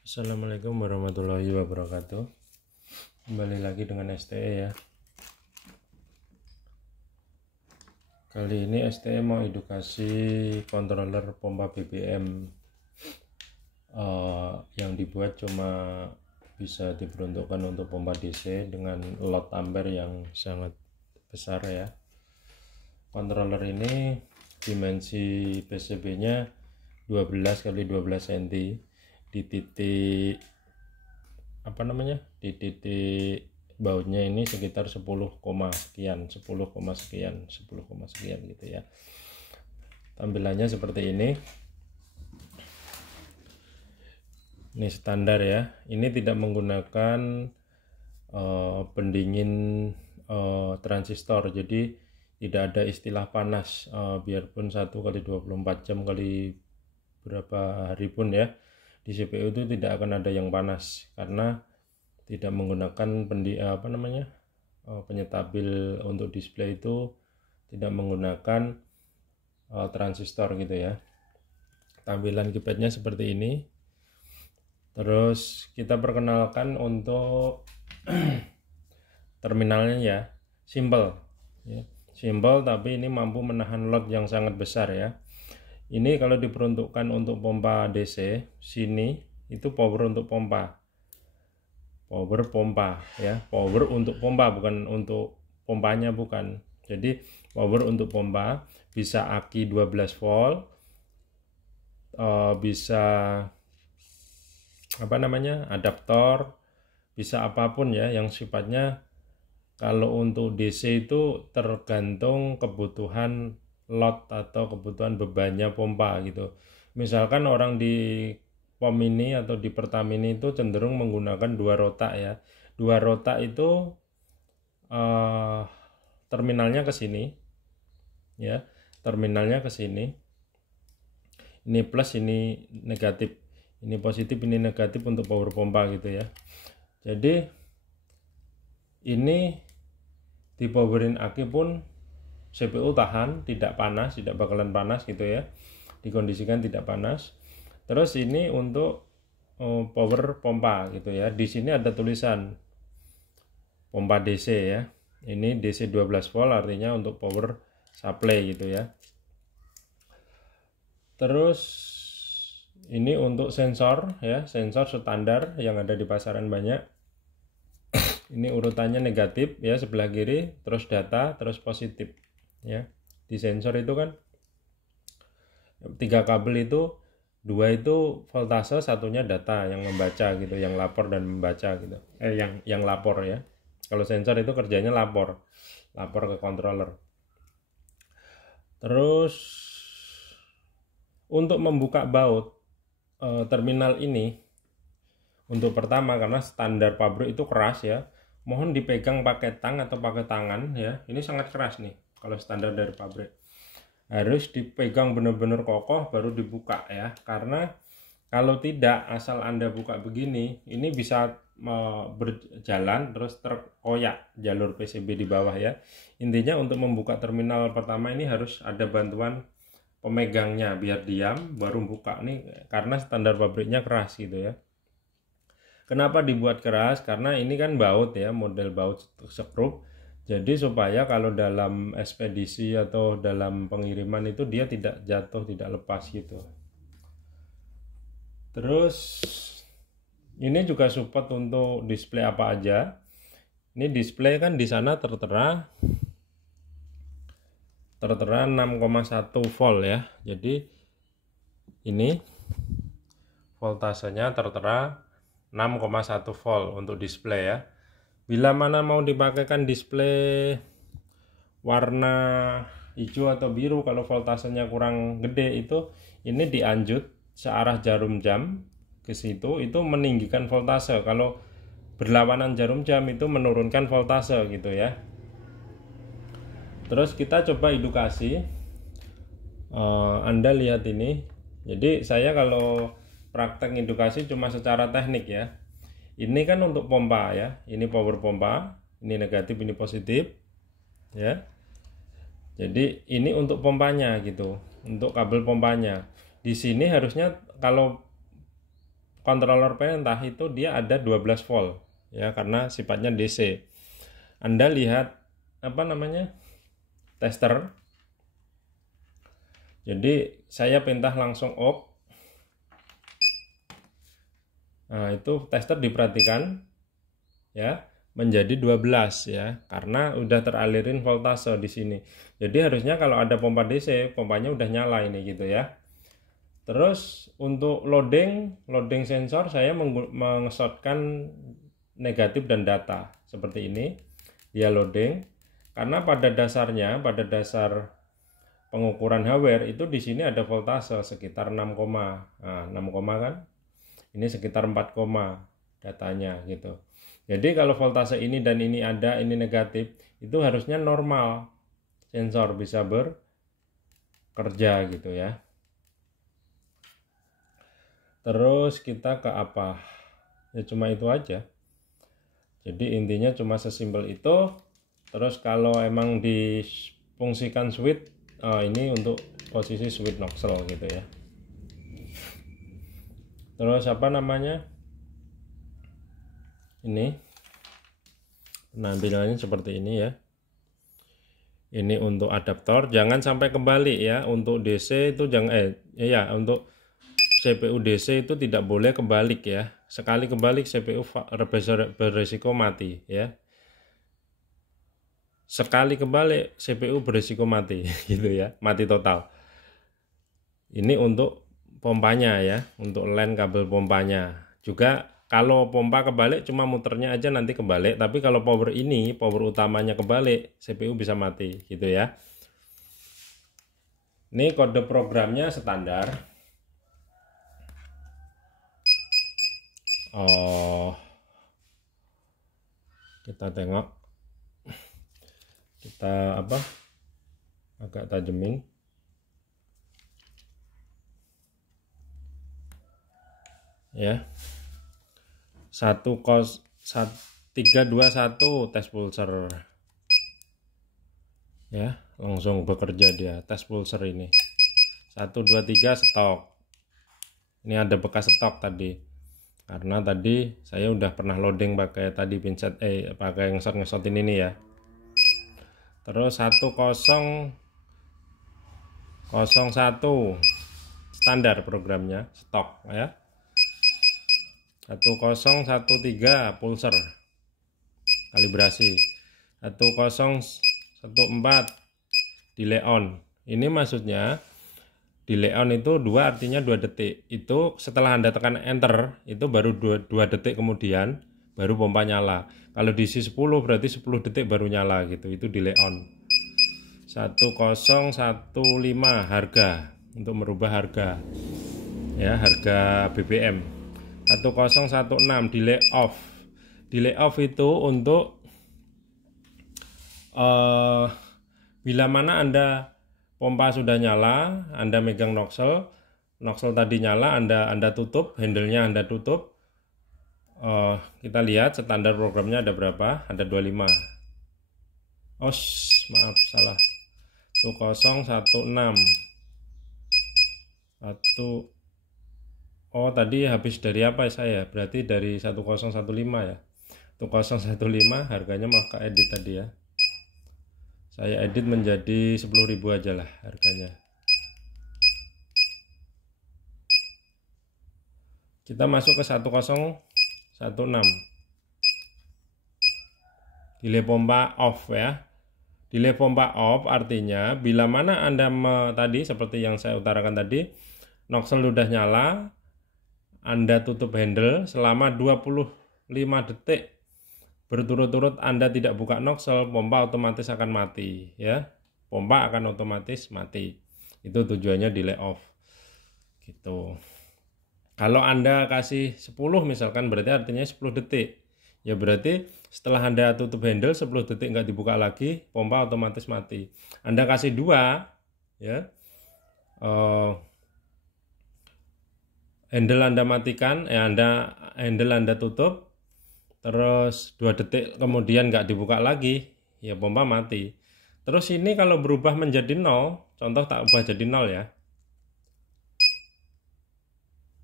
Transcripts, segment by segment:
Assalamualaikum warahmatullahi wabarakatuh. Kembali lagi dengan STE ya. Kali ini STE mau edukasi controller pompa BBM yang dibuat cuma bisa diperuntukkan untuk pompa DC dengan load ampere yang sangat besar ya. Controller ini dimensi PCB-nya 12 x 12 cm di titik di titik bautnya ini sekitar 10, sekian gitu ya. Tampilannya seperti ini standar ya. Ini tidak menggunakan pendingin transistor, jadi tidak ada istilah panas, biarpun 1 kali 24 jam kali berapa hari pun ya, di CPU itu tidak akan ada yang panas karena tidak menggunakan penyetabil untuk display itu tidak menggunakan transistor gitu ya. Tampilan keypadnya seperti ini. Terus kita perkenalkan untuk terminalnya ya, simple ya. Simple tapi ini mampu menahan load yang sangat besar ya. Ini kalau diperuntukkan untuk pompa DC, sini itu power untuk pompa. Power pompa ya, power untuk pompa, bukan untuk pompanya, bukan. Jadi power untuk pompa, bisa aki 12 volt, bisa adaptor, bisa apapun ya yang sifatnya. Kalau untuk DC itu tergantung kebutuhan load atau kebutuhan bebannya pompa gitu. Misalkan orang di POM ini atau di Pertamina itu cenderung menggunakan 2 rotak ya. 2 rotak itu terminalnya ke sini ya. Terminalnya ke sini. Ini plus, ini negatif. Ini positif, ini negatif untuk power pompa gitu ya. Jadi ini dipowerin aki pun CPU tahan, tidak panas, tidak bakalan panas gitu ya. Dikondisikan tidak panas. Terus ini untuk power pompa gitu ya. Di sini ada tulisan pompa DC ya. Ini DC 12 volt artinya untuk power supply gitu ya. Terus ini untuk sensor ya, sensor standar yang ada di pasaran banyak. Ini urutannya negatif ya, sebelah kiri, terus data, terus positif ya. Di sensor itu kan 3 kabel itu, 2 itu voltase, satunya data yang membaca gitu, yang lapor dan membaca gitu. Yang lapor ya. Kalau sensor itu kerjanya lapor ke controller. Terus untuk membuka baut terminal ini, untuk pertama, karena standar pabrik itu keras ya, mohon dipegang pakai tang atau pakai tangan ya. Ini sangat keras nih kalau standar dari pabrik. Harus dipegang benar-benar kokoh baru dibuka ya. Karena kalau tidak, asal Anda buka begini, ini bisa berjalan terus terkoyak jalur PCB di bawah ya. Intinya untuk membuka terminal pertama ini harus ada bantuan pemegangnya biar diam baru buka nih, karena standar pabriknya keras gitu ya. Kenapa dibuat keras? Karena ini kan baut ya, model baut skrup. Jadi supaya kalau dalam ekspedisi atau dalam pengiriman itu dia tidak jatuh, tidak lepas gitu. Terus ini juga support untuk display apa aja. Ini display kan di sana tertera 6,1 volt ya. Jadi ini voltasenya tertera 6,1 volt untuk display ya. Bila mana mau dipakaikan display warna hijau atau biru, kalau voltasenya kurang gede itu, ini dianjut searah jarum jam ke situ, itu meninggikan voltase. Kalau berlawanan jarum jam itu menurunkan voltase gitu ya. Terus kita coba edukasi. Anda lihat ini. Jadi saya kalau praktek edukasi cuma secara teknik ya. Ini kan untuk pompa ya. Ini power pompa, ini negatif, ini positif ya. Jadi ini untuk pompanya gitu, untuk kabel pompanya. Di sini harusnya kalau controller perintah itu dia ada 12 volt ya, karena sifatnya DC. Anda lihat apa namanya, tester. Jadi saya perintah langsung off. Nah, itu tester diperhatikan ya, menjadi 12 ya, karena udah teralirin voltase di sini. Jadi harusnya kalau ada pompa DC, pompanya udah nyala ini gitu ya. Terus untuk loading sensor saya mengesotkan negatif dan data seperti ini. Dia loading karena pada dasar pengukuran hardware itu di sini ada voltase sekitar 6, nah 6, kan. Ini sekitar 4, datanya gitu. Jadi kalau voltase ini dan ini ada, ini negatif, itu harusnya normal. Sensor bisa bekerja gitu ya. Terus kita ke apa? Ya cuma itu aja. Jadi intinya cuma sesimpel itu. Terus kalau emang difungsikan switch, ini untuk posisi switch nozzle gitu ya. Terus apa namanya? Ini penampilannya seperti ini ya. Ini untuk adaptor, jangan sampai kebalik ya. Untuk DC itu jangan untuk CPU DC itu tidak boleh kebalik ya. Sekali kebalik CPU beresiko mati ya. Sekali kebalik CPU beresiko mati gitu ya, mati total. Ini untuk pompanya ya, untuk line kabel pompanya. Juga kalau pompa kebalik cuma muternya aja nanti kebalik, tapi kalau power utamanya kebalik, CPU bisa mati gitu ya. Ini kode programnya standar. Kita tengok, kita agak tajemin ya. 321 tes pulser ya, langsung bekerja dia. Tes pulser ini 1 2 3 stok. Ini ada bekas stok tadi, karena tadi saya udah pernah loading pakai tadi pinset pakai ngesot ini ya. Terus 1001 standar programnya, stok ya. 1013 pulser kalibrasi. 1014 delay on. Ini maksudnya delay on itu 2 artinya 2 detik. Itu setelah Anda tekan enter, itu baru 2 detik kemudian baru pompa nyala. Kalau diisi 10 berarti 10 detik baru nyala gitu. Itu delay on. 1015 harga, untuk merubah harga ya, harga BBM. 1016 delay off. Delay off itu untuk bila mana Anda pompa sudah nyala, Anda megang nozzle tadi nyala, Anda tutup, handle-nya Anda tutup. Kita lihat standar programnya ada berapa? Ada 25. Maaf, salah. 1016. Tadi habis dari apa saya? Berarti dari 1015 ya. 1015 harganya maka edit tadi ya. Saya edit menjadi 10.000 aja lah harganya. Kita masuk ke 1016. Delay pompa off ya. Delay pompa off artinya bila mana Anda tadi seperti yang saya utarakan tadi, nozzle udah nyala, Anda tutup handle selama 25 detik berturut-turut Anda tidak buka nozzle, pompa otomatis akan mati ya. Pompa akan otomatis mati. Itu tujuannya delay off. Gitu. Kalau Anda kasih 10 misalkan berarti artinya 10 detik. Ya berarti setelah Anda tutup handle 10 detik nggak dibuka lagi, pompa otomatis mati. Anda kasih 2 ya. Handle Anda matikan, handle Anda tutup, terus 2 detik kemudian nggak dibuka lagi, ya pompa mati. Terus ini kalau berubah menjadi 0, contoh tak ubah jadi 0 ya.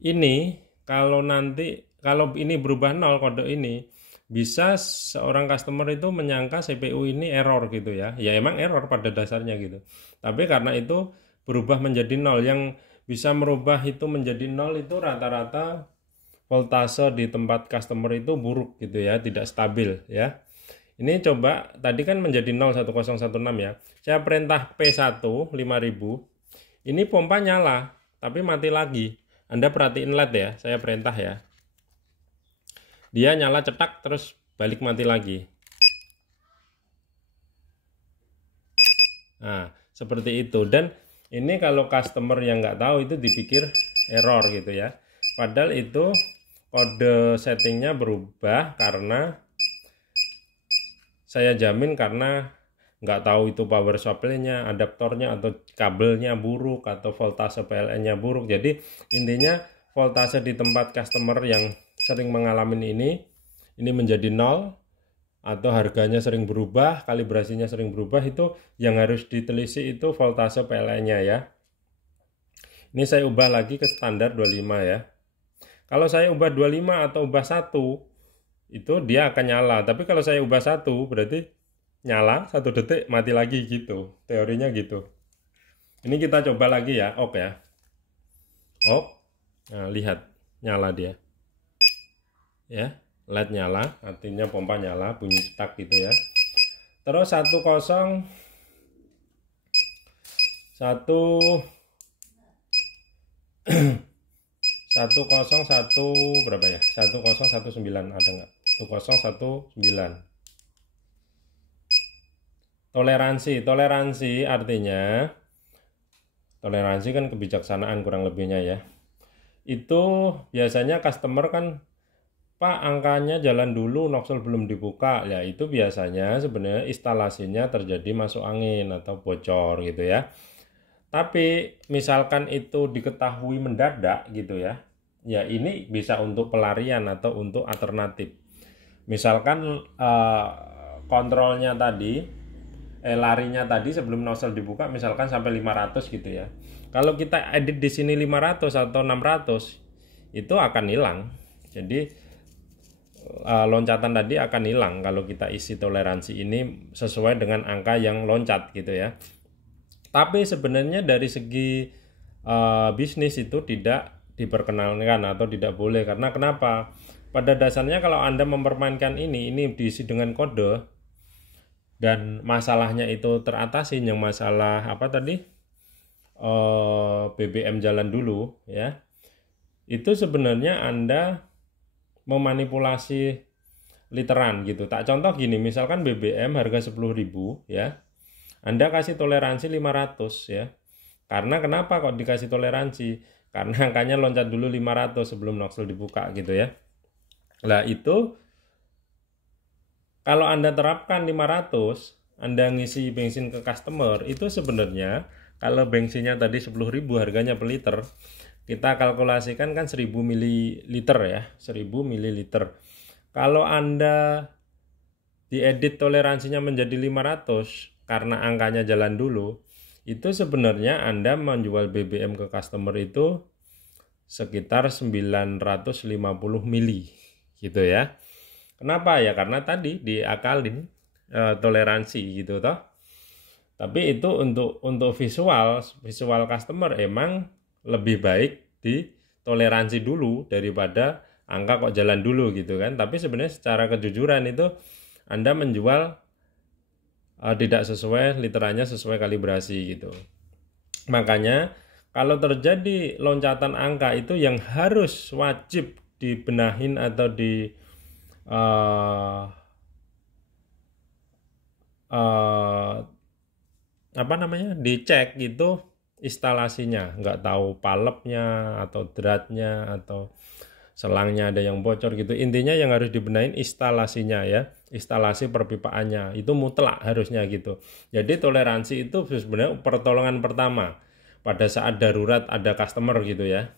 Ini kalau ini berubah 0 kode ini, bisa seorang customer itu menyangka CPU ini error gitu ya. Ya emang error pada dasarnya gitu. Tapi karena itu berubah menjadi 0, yang bisa merubah itu menjadi 0 itu rata-rata voltase di tempat customer itu buruk gitu ya, tidak stabil ya. Ini coba tadi kan menjadi 01016 ya. Saya perintah P1 5000. Ini pompa nyala tapi mati lagi. Anda perhatiin LED ya, saya perintah ya. Dia nyala cetak terus balik mati lagi. Nah, seperti itu. Dan ini kalau customer yang nggak tahu itu dipikir error gitu ya. Padahal itu kode settingnya berubah karena saya jamin karena nggak tahu itu power supply-nya, adaptornya atau kabelnya buruk atau voltase PLN-nya buruk. Jadi intinya voltase di tempat customer yang sering mengalami ini menjadi 0 atau harganya sering berubah, kalibrasinya sering berubah, itu yang harus ditelisik itu voltase PLN-nya ya. Ini saya ubah lagi ke standar 25 ya. Kalau saya ubah 25 atau ubah 1 itu dia akan nyala, tapi kalau saya ubah 1 berarti nyala 1 detik mati lagi gitu, teorinya gitu. Ini kita coba lagi ya, oke ya, oke. Nah, lihat nyala dia ya, LED nyala artinya pompa nyala, bunyi cetak gitu ya. Terus 10 berapa ya, 1019 ada nggak, 1019. Toleransi artinya, toleransi kan kebijaksanaan kurang lebihnya ya. Itu biasanya customer kan, Pak angkanya jalan dulu, nozzle belum dibuka. Ya itu biasanya sebenarnya instalasinya terjadi masuk angin atau bocor gitu ya. Tapi misalkan itu diketahui mendadak gitu ya, ya ini bisa untuk pelarian atau untuk alternatif. Misalkan kontrolnya tadi, larinya tadi sebelum nozzle dibuka misalkan sampai 500 gitu ya. Kalau kita edit di sini 500 atau 600 itu akan hilang. Jadi loncatan tadi akan hilang kalau kita isi toleransi ini sesuai dengan angka yang loncat gitu ya. Tapi sebenarnya dari segi bisnis itu tidak diperkenalkan atau tidak boleh, karena kenapa? Pada dasarnya kalau Anda mempermainkan ini diisi dengan kode dan masalahnya itu teratasi, yang masalah apa tadi, BBM jalan dulu ya, itu sebenarnya Anda memanipulasi literan gitu. Tak contoh gini, misalkan BBM harga 10.000 ya, Anda kasih toleransi 500 ya. Karena kenapa kok dikasih toleransi? Karena angkanya loncat dulu 500 sebelum nozzle dibuka gitu ya. Nah itu kalau Anda terapkan 500, Anda ngisi bensin ke customer, itu sebenarnya kalau bensinnya tadi 10.000 harganya per liter, kita kalkulasikan kan 1000 ml ya, 1000 ml. Kalau Anda diedit toleransinya menjadi 500 karena angkanya jalan dulu, itu sebenarnya Anda menjual BBM ke customer itu sekitar 950 mili gitu ya. Kenapa ya? Karena tadi diakalin toleransi gitu toh. Tapi itu untuk visual customer emang lebih baik di toleransi dulu daripada angka kok jalan dulu gitu kan. Tapi sebenarnya secara kejujuran itu Anda menjual tidak sesuai literannya, sesuai kalibrasi gitu. Makanya kalau terjadi loncatan angka itu yang harus wajib dibenahin atau dicek gitu instalasinya, nggak tahu palepnya atau dratnya atau selangnya ada yang bocor gitu. Intinya yang harus dibenahin instalasinya ya, instalasi perpipaannya itu mutlak harusnya gitu. Jadi toleransi itu sebenarnya pertolongan pertama pada saat darurat ada customer gitu ya.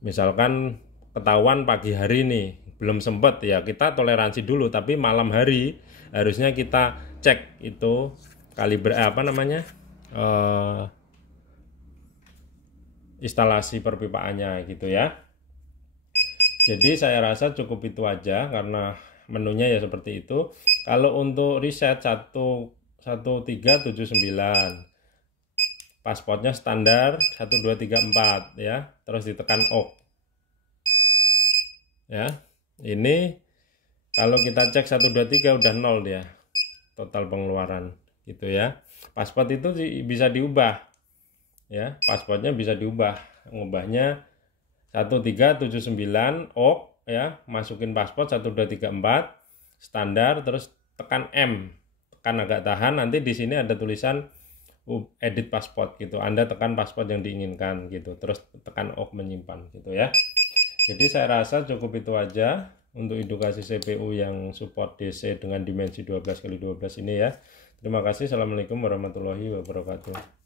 Misalkan ketahuan pagi hari nih belum sempet ya, kita toleransi dulu, tapi malam hari harusnya kita cek itu instalasi perpipaannya gitu ya. Jadi saya rasa cukup itu aja karena menunya ya seperti itu. Kalau untuk reset 1379, passwordnya standar 1234 ya, terus ditekan OK ya. Ini kalau kita cek 123 udah 0 dia total pengeluaran gitu ya. Password itu bisa diubah ya, passwordnya bisa diubah, ngubahnya 1379 OK ya, masukin password 1234 standar, terus tekan M, tekan agak tahan, nanti di sini ada tulisan edit password gitu, Anda tekan password yang diinginkan gitu, terus tekan OK menyimpan gitu ya. Jadi saya rasa cukup itu aja untuk edukasi CPU yang support DC dengan dimensi 12x12 ini ya. Terima kasih. Assalamualaikum warahmatullahi wabarakatuh.